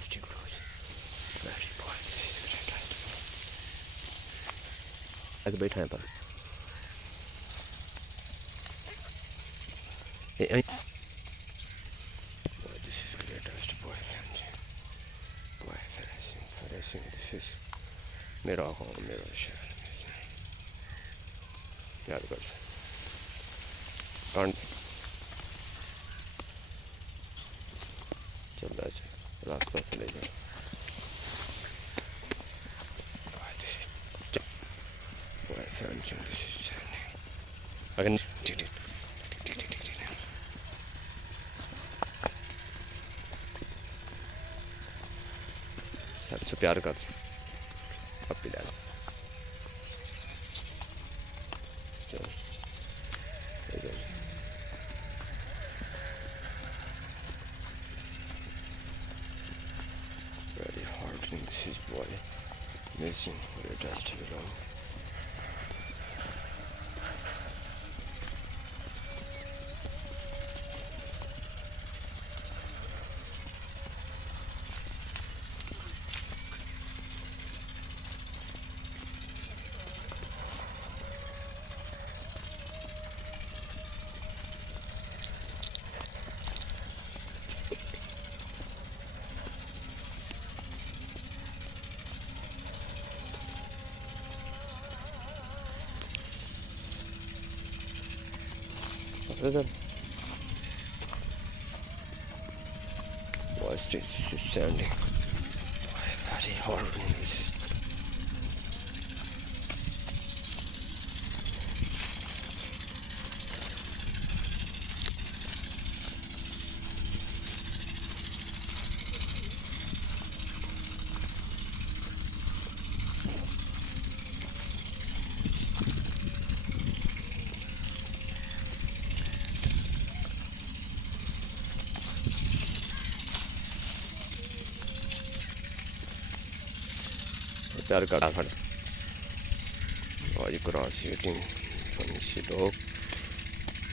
fantastic village. Very boy, this is fantastic. आगे बैठा है पर boy, this is greatest boy fancy. Boy, fantastic. This is Mera Gaon, Mera शहर. याद कर कांड चल रहा है रास्ता से ले जाए सबसे प्यार कर पप्पी डांस चलो very hard in this boy missing where it has to belong. Watch this, it's just standing. Very hard. This is प्यार का खड़ा आज ग्रास ईटिंग फैंसी लोग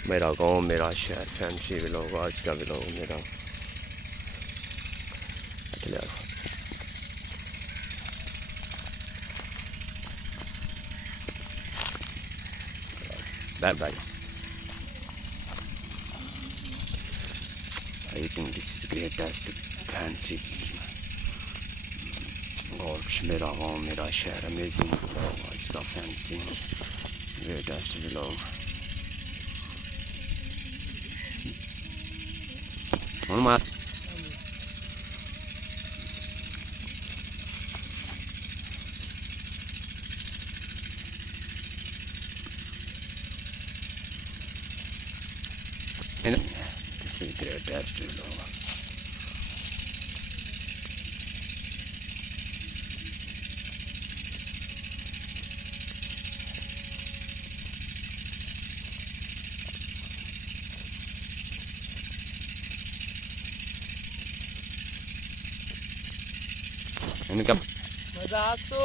मेरा गांव मेरा शहर फैंसी व्लॉग आज का व्लॉग मेरा bye bye I think this is greatest fancy Gorge, Mera Gaon, Mera शहर amazing vlog आज का fancy greatest vlog. One more. This is greatest vlog. इनका मजा तो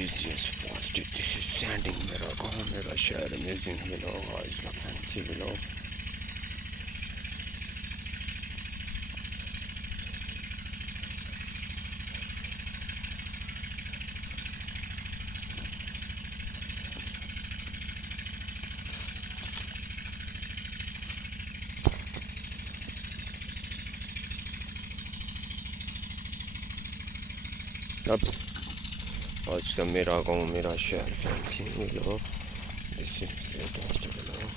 Jesus watched it. This is standing Mera Gaon, Mera शहर amazing vlog आज का fancy vlog. अब आज का मेरा गांव मेरा शहर fancy vlog. This is greatest vlog.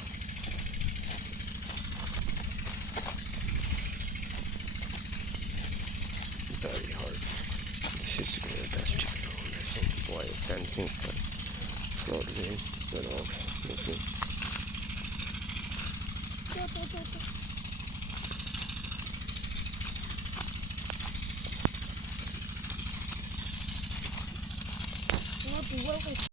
Very hard. This is greatest vlog. Listen, boy, fancy vlog. Listen. What the